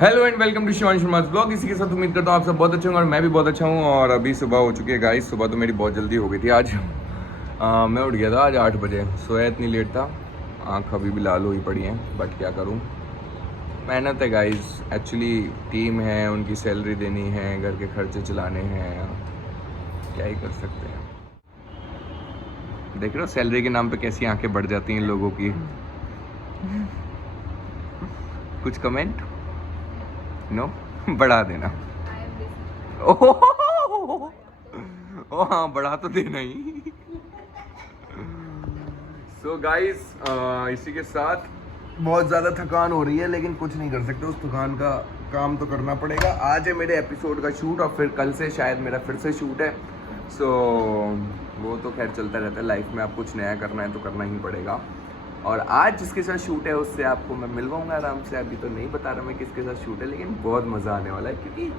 Hello and welcome to Shivansh Sharma blog. इसी के साथ उम्मीद करता हूँ आप सब बहुत अच्छे होंगे और मैं भी बहुत अच्छा हूँ। और अभी सुबह हो चुकी है गाइस। सुबह तो मेरी बहुत जल्दी हो गई थी आज। मैं उठ गया था आज 8 बजे। सोया इतनी लेट था, आँख अभी भी लाल हुई पड़ी हैं, बट क्या करूँ, मेहनत है गाइस। एक्चुअली टीम है, उनकी सैलरी देनी है, घर के खर्चे चलाने हैं, क्या ही कर सकते हैं। देख रहे हो सैलरी के नाम पे कैसी आंखें बढ़ जाती हैं लोगों की। कुछ कमेंट नो बढ़ा देना। ओ हाँ, बढ़ा तो देना ही। सो गाइस, इसी के साथ बहुत ज़्यादा थकान हो रही है, लेकिन कुछ नहीं कर सकते, उस थकान का काम तो करना पड़ेगा। आज है मेरे एपिसोड का शूट और फिर कल से शायद मेरा फिर से शूट है। सो वो तो खैर चलता रहता है, लाइफ में आप कुछ नया करना है तो करना ही पड़ेगा। और आज जिसके साथ शूट है उससे आपको मैं मिलवाऊंगा आराम से। अभी तो नहीं बता रहा मैं किसके साथ शूट है, लेकिन बहुत मज़ा आने वाला है क्योंकि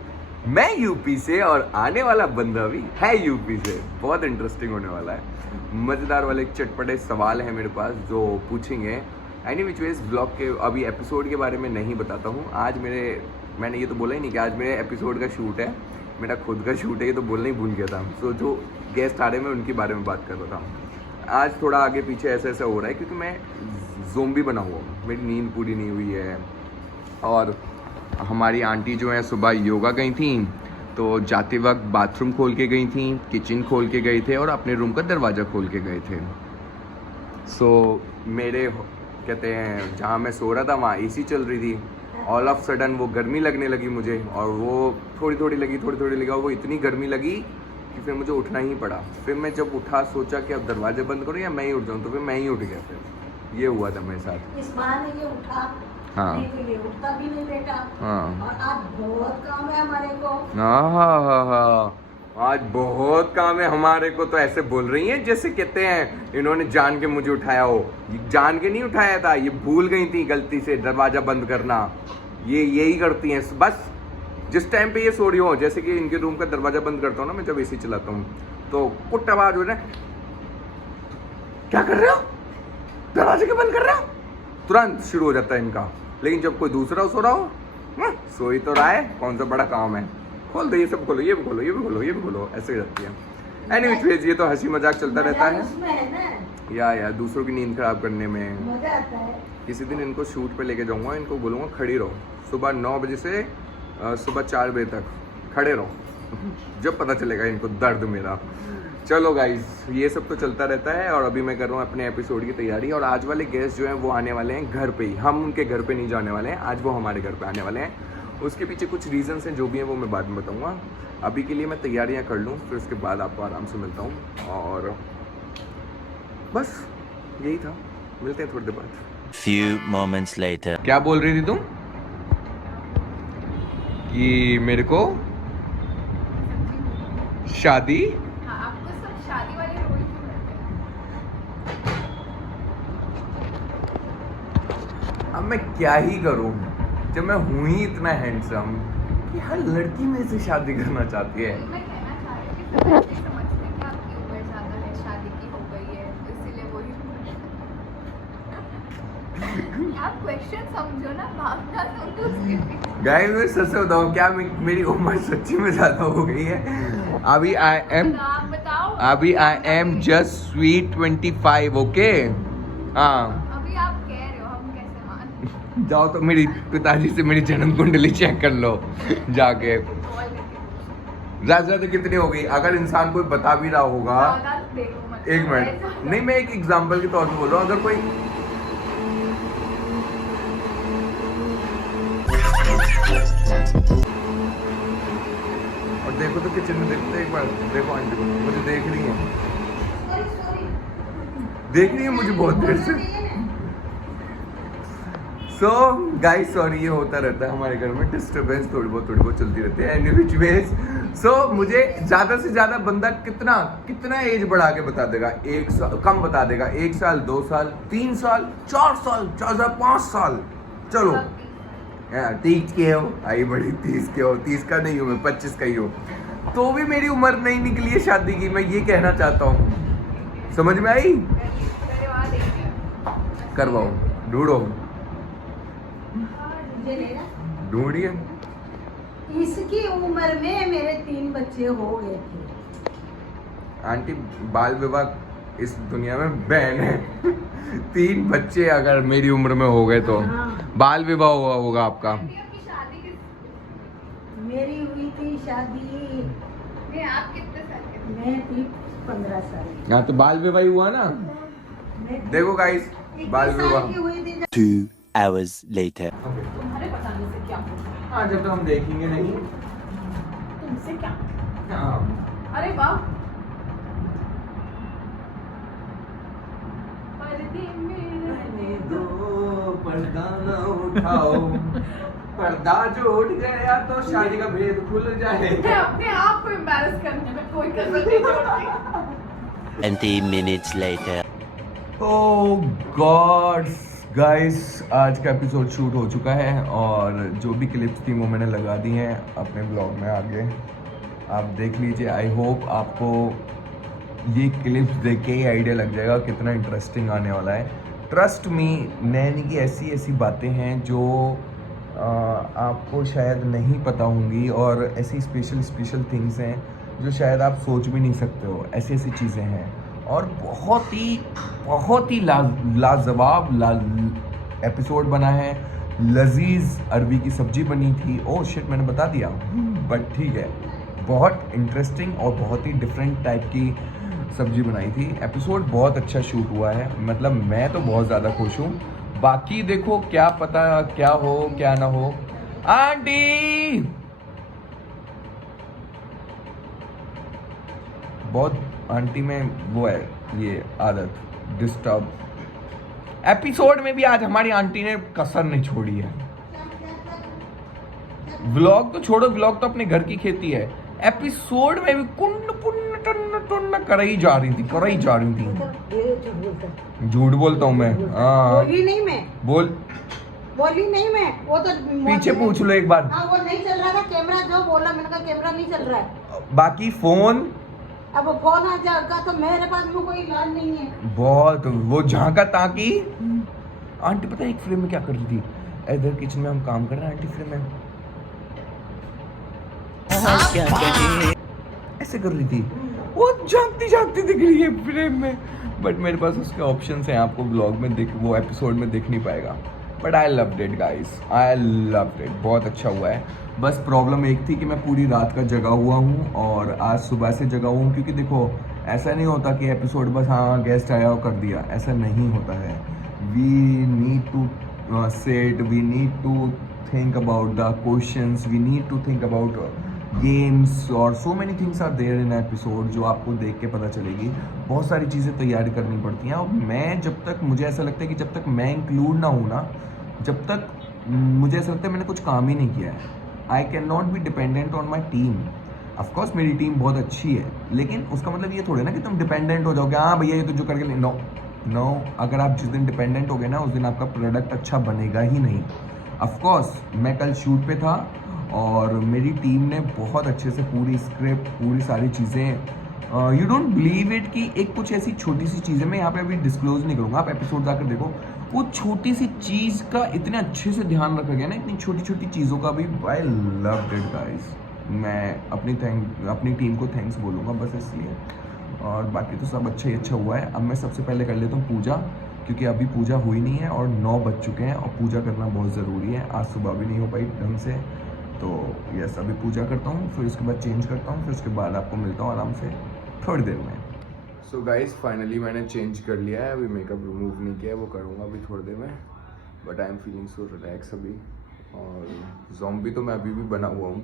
मैं यूपी से और आने वाला बंदा भी है यूपी से। बहुत इंटरेस्टिंग होने वाला है। मज़ेदार वाले चटपटे सवाल हैं मेरे पास जो पूछेंगे। एनी विच वेज ब्लॉग के अभी एपिसोड के बारे में नहीं बताता हूँ। आज मैंने ये तो बोला ही नहीं कि आज मेरे एपिसोड का शूट है, मेरा खुद का शूट है, ये तो बोलना ही भूल गया था। सो जो गेस्ट आ रहे हैं मैं उनके बारे में बात कर रहा था। आज थोड़ा आगे पीछे ऐसा हो रहा है क्योंकि मैं ज़ोंबी बना हुआ हूँ, मेरी नींद पूरी नहीं हुई है। और हमारी आंटी जो है सुबह योगा गई थी, तो जाते वक्त बाथरूम खोल के गई थी, किचन खोल के गए थे और अपने रूम का दरवाज़ा खोल के गए थे। सो मेरे कहते हैं जहाँ मैं सो रहा था वहाँ एसी चल रही थी। ऑल ऑफ सडन वो गर्मी लगने लगी मुझे, और वो थोड़ी थोड़ी लगी और वो इतनी गर्मी लगी कि फिर मुझे उठना ही पड़ा। फिर मैं जब उठा सोचा कि अब दरवाजे बंद करूँ या मैं ही उठ जाऊँ, तो फिर मैं ही उठ गया। फिर ये हुआ था मेरे साथ। इस बहाने ये उठा, हाँ, नहीं तो ये उठता भी नहीं बेटा। हाँ, और आज बहुत काम है हमारे को। हाँ, आज बहुत काम है हमारे को। तो ऐसे बोल रही हैं जैसे कहते हैं इन्होंने जान के मुझे उठाया हो। जान के नहीं उठाया था, ये भूल गई थी गलती से दरवाजा बंद करना। ये यही करती हैं बस। जिस टाइम पे ये सो रही हो, जैसे कि इनके रूम का दरवाजा बंद करता हूँ ना मैं जब एसी चलाता हूँ, तो कुट आवाज हो रहा है, क्या कर रहे हो, दरवाजे क्यों बंद कर रहे हो, तुरंत शुरू हो जाता है इनका। लेकिन जब कोई दूसरा सो रहा हो, सो ही तो रहा है, कौन सा बड़ा काम है, खोल दो ये सब, खोलो ये भी खोलो, ये भी खोलो, ये भी खोलो, ऐसे ही रहती है। एनीवेज ये तो हंसी मजाक चलता रहता है या दूसरों की नींद खराब करने में मजा आता है। किसी दिन इनको शूट पे लेके जाऊंगा, इनको बोलूँगा खड़ी रहो सुबह 9 बजे से सुबह 4 बजे तक खड़े रहो, जब पता चलेगा इनको दर्द मेरा। चलो गाइस, ये सब तो चलता रहता है और अभी मैं कर रहा हूँ अपने एपिसोड की तैयारी। और आज वाले गेस्ट जो हैं वो आने वाले हैं घर पे ही, हम उनके घर पे नहीं जाने वाले हैं, आज वो हमारे घर पे आने वाले हैं। उसके पीछे कुछ रीजंस हैं जो भी हैं वो मैं बाद में बताऊँगा। अभी के लिए मैं तैयारियाँ कर लूँ, फिर उसके बाद आपको आराम से मिलता हूँ। और बस यही था, मिलते हैं थोड़ी देर बाद। Few moments later. क्या बोल रही थी तुम कि मेरे को शादी? हाँ, आपको सब शादी वाले रोल क्यों करते हैं? अब मैं क्या ही करूं जब मैं हूं ही इतना हैंडसम कि हर लड़की मेरे से शादी करना चाहती है। मैं कहना चाह रही हूँ कि सब ऐसे समझते हैं कि आपकी उम्र ज़्यादा है, शादी की हो गई है, तो इसीलिए वो ही आप क्वेश्चन समझो ना, भावना समझो उसके पीछे। गाइस मैं सच बताऊं क्या, मेरी उम्र सच्ची में ज़्यादा हो गई है। अभी आई बताओ। Am just sweet 25, okay. हाँ, अभी आप कह रहे हो, हम कैसे मान? जाओ तो मेरी पिताजी से मेरी जन्म कुंडली चेक कर लो जाके। ज़्यादा से ज़्यादा कितनी हो गई? अगर इंसान कोई बता भी रहा होगा, एक मिनट, नहीं मैं एक एग्जांपल के तौर पे बोल रहा हूँ, अगर कोई और देखो तो किचन में देखो तो एक बार देखो, आंटी को मुझे देख रही है, देख रही है मुझे बहुत देर से। सो गाइस सॉरी, ये होता रहता है हमारे घर में, डिस्टर्बेंस थोड़ी बहुत चलती रहती है। एनीवेज वेज, सो मुझे ज़्यादा से ज़्यादा बंदा कितना एज बढ़ा के बता देगा? 1 साल कम बता देगा, 1 साल, 2 साल, 3 साल, 4 साल, 5 साल। चलो 30 के हो, आई बड़ी 30 के हो, 30 का नहीं हूँ मैं, 25 का ही हो, तो भी मेरी उम्र नहीं निकली है शादी की। मैं ये कहना चाहता हूँ, समझ में आई? करवाओ, ढूंढो। ढूंढिए। इसकी उम्र में मेरे 3 बच्चे हो गए थे। आंटी बाल विवाह इस दुनिया में बैन है। 3 बच्चे अगर मेरी उम्र में हो गए तो हाँ। बाल विवाह हुआ होगा आपका। आंटी, आपकी शादी किस मेरी हुई थी शादी, में आप कितने साल के थे? मैं थी 15 साल की। हाँ तो बाल विवाह ही हुआ ना। मैं देखो गाइस 21 बाल साल विवाह। की हुई थी 2 hours later. तुम्हारे बताने से क्या होगा? हाँ जब तक हम देखेंगे नहीं। तुमसे क्या? हाँ अरे वाह, पर्दे में रहने दो। पर्दा न उठाओ, पर्दा जो उठ गया तो शादी का भेद खुल जाए। मैं अपने आप को एम्बैरस करने में कोई कसर नहीं छोड़ती। 20 minutes later. ओह गॉड गाइस, आज का एपिसोड शूट हो चुका है और जो भी क्लिप्स थी वो मैंने लगा दी हैं अपने ब्लॉग में आगे, आप देख लीजिए। आई होप आपको ये क्लिप्स देख के ही आइडिया लग जाएगा कितना इंटरेस्टिंग आने वाला है। ट्रस्ट मी, नैनी की ऐसी ऐसी बातें हैं जो आपको शायद नहीं पता होंगी और ऐसी स्पेशल थिंग्स हैं जो शायद आप सोच भी नहीं सकते हो। ऐसी ऐसी चीज़ें हैं और बहुत ही लाजवाब एपिसोड बना है। लजीज अरबी की सब्जी बनी थी। ओह शिट, मैंने बता दिया, बट ठीक है। बहुत इंटरेस्टिंग और बहुत ही डिफरेंट टाइप की सब्जी बनाई थी। एपिसोड बहुत अच्छा शूट हुआ है, मतलब मैं तो बहुत ज़्यादा खुश हूँ। बाकी देखो क्या पता क्या हो क्या ना हो। आंटी बहुत आंटी में वो है ये आदत डिस्टर्ब। एपिसोड में भी आज हमारी आंटी ने कसर नहीं छोड़ी है। व्लॉग तो छोड़ो, व्लॉग तो अपने घर की खेती है। एपिसोड में भी कुंड पुन्न टन्न टन्न कर ही जा रही थी। झूठ बोलता हूँ मैं। हाँ बोली नहीं मैं, बोली नहीं मैं, वो तो पीछे पूछ लो एक बार। हाँ वो नहीं चल रहा था कैमरा, जो बोला मैंने कहा कैमरा नहीं चल रहा है। बाकी फोन अब वो फोन आ जाएगा तो मेरे पास में कोई इलाज नहीं है। बहुत वो झांका ताकि आंटी पता है एक फ्रेम में क्या कर रही थी। इधर किचन में हम काम कर रहे हैं, आंटी फ्रेम में ऐसे कर रही थी। वो झांकती दिख रही है फ्रेम में, बट मेरे पास उसके ऑप्शंस हैं, आपको ब्लॉग में वो एपिसोड में देख नहीं पाएगा। But I loved it guys, I loved it, बहुत अच्छा हुआ है। बस प्रॉब्लम एक थी कि मैं पूरी रात का जगा हुआ हूँ और आज सुबह से जगा हुआ हूँ, क्योंकि देखो ऐसा नहीं होता कि एपिसोड बस हाँ गेस्ट आया और कर दिया, ऐसा नहीं होता है। We need to set, we need to think about the questions, we need to think about games और so many things are there in episode जो आपको देख के पता चलेगी। बहुत सारी चीज़ें तैयारी करनी पड़ती हैं और मैं जब तक, मुझे ऐसा लगता है कि जब तक मैं इंक्लूड ना हूँ ना, जब तक मुझे ऐसा लगता है मैंने कुछ काम ही नहीं किया है। I can not be dependent on my team. Of course मेरी टीम बहुत अच्छी है, लेकिन उसका मतलब ये थोड़ी ना कि तुम डिपेंडेंट हो जाओगे, हाँ भैया ये तो जो करके ले। नो, अगर आप जिस दिन डिपेंडेंट हो गए ना उस दिन आपका प्रोडक्ट अच्छा बनेगा ही नहीं। ऑफकोर्स मैं कल शूट पे था और मेरी टीम ने बहुत अच्छे से पूरी स्क्रिप्ट, पूरी सारी चीज़ें, यू डोंट बिलीव इट कि एक कुछ ऐसी छोटी सी चीज़ें मैं यहाँ पे अभी डिस्क्लोज नहीं करूँगा, आप एपिसोड जाकर देखो। वो छोटी सी चीज़ का इतने अच्छे से ध्यान रखा गया ना, इतनी छोटी छोटी चीज़ों का भी। I loved it guys. मैं अपनी टीम को थैंक्स बोलूँगा बस इसलिए, और बाकी तो सब अच्छा ही अच्छा हुआ है। अब मैं सबसे पहले कर लेता हूँ पूजा, क्योंकि अभी पूजा हुई नहीं है और 9 बज चुके हैं और पूजा करना बहुत ज़रूरी है। आज सुबह भी नहीं हो पाई ढंग से, तो यस अभी पूजा करता हूँ, फिर उसके बाद चेंज करता हूँ, फिर उसके बाद आपको मिलता हूँ आराम से थोड़ी देर में। सो गाइस फाइनली मैंने चेंज कर लिया है, अभी मेकअप रिमूव नहीं किया है, वो करूँगा अभी थोड़ी देर में। But I am feeling so relax अभी। और ज़ॉम्बी तो मैं अभी भी बना हुआ हूँ,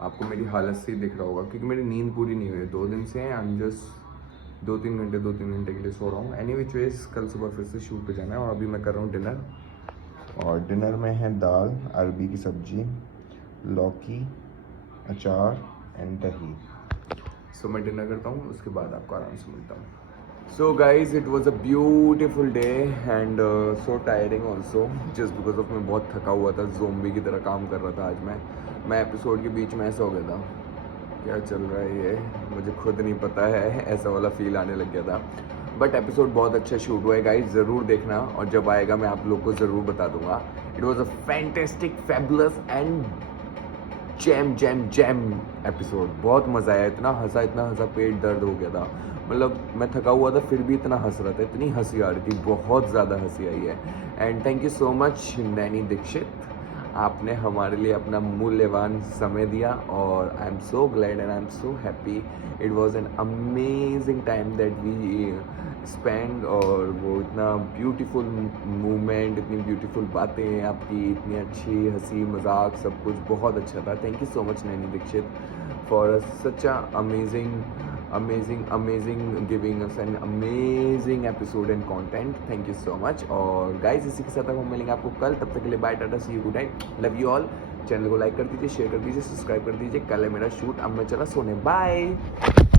आपको मेरी हालत से ही दिख रहा होगा, क्योंकि मेरी नींद पूरी नहीं हुई है 2 दिन से। आई एम जस्ट 2-3 घंटे के लिए सो रहा हूँ। एनी विच वेज कल सुबह फिर से शूट पे जाना है और अभी मैं कर रहा हूँ डिनर। और डिनर में है दाल, अरबी की सब्जी, लौकी, अचार एंड दही। सो मैं डिनर करता हूँ, उसके बाद आपको आराम से मिलता हूँ। So guys it was a beautiful day and so tiring also, just because of मैं बहुत थका हुआ था, ज़ोंबी की तरह काम कर रहा था आज मैं एपिसोड के बीच में ऐसा हो गया था, क्या चल रहा है ये मुझे खुद नहीं पता है, ऐसा वाला फील आने लग गया था। बट एपिसोड बहुत अच्छा शूट हुआ है गाइस, ज़रूर देखना और जब आएगा मैं आप लोग को ज़रूर बता दूंगा। It was a fantastic fabulous and jam episode. बहुत मज़ा आया, इतना हंसा पेट दर्द हो गया था। मतलब मैं थका हुआ था फिर भी इतना हंस रहा था, इतनी हंसी आ रही थी, बहुत ज़्यादा हंसी आई है। And thank you so much Naini Dikshit, आपने हमारे लिए अपना मूल्यवान समय दिया और I am so glad and I am so happy. It was an amazing time that we spend, और वो इतना ब्यूटीफुल मूवमेंट, इतनी ब्यूटीफुल बातें आपकी, इतनी अच्छी हंसी मजाक, सब कुछ बहुत अच्छा था। Thank you so much Naini Dikshit for such a amazing giving us an amazing episode and content. Thank you so much। और guys इसी के साथ हम मिलेंगे आपको कल, तब तक के लिए bye tata, see you, good night, love you all. Channel को लाइक कर दीजिए, शेयर कर दीजिए, सब्सक्राइब कर दीजिए। कल है मेरा शूट, अब मैं चला सोने, बाय।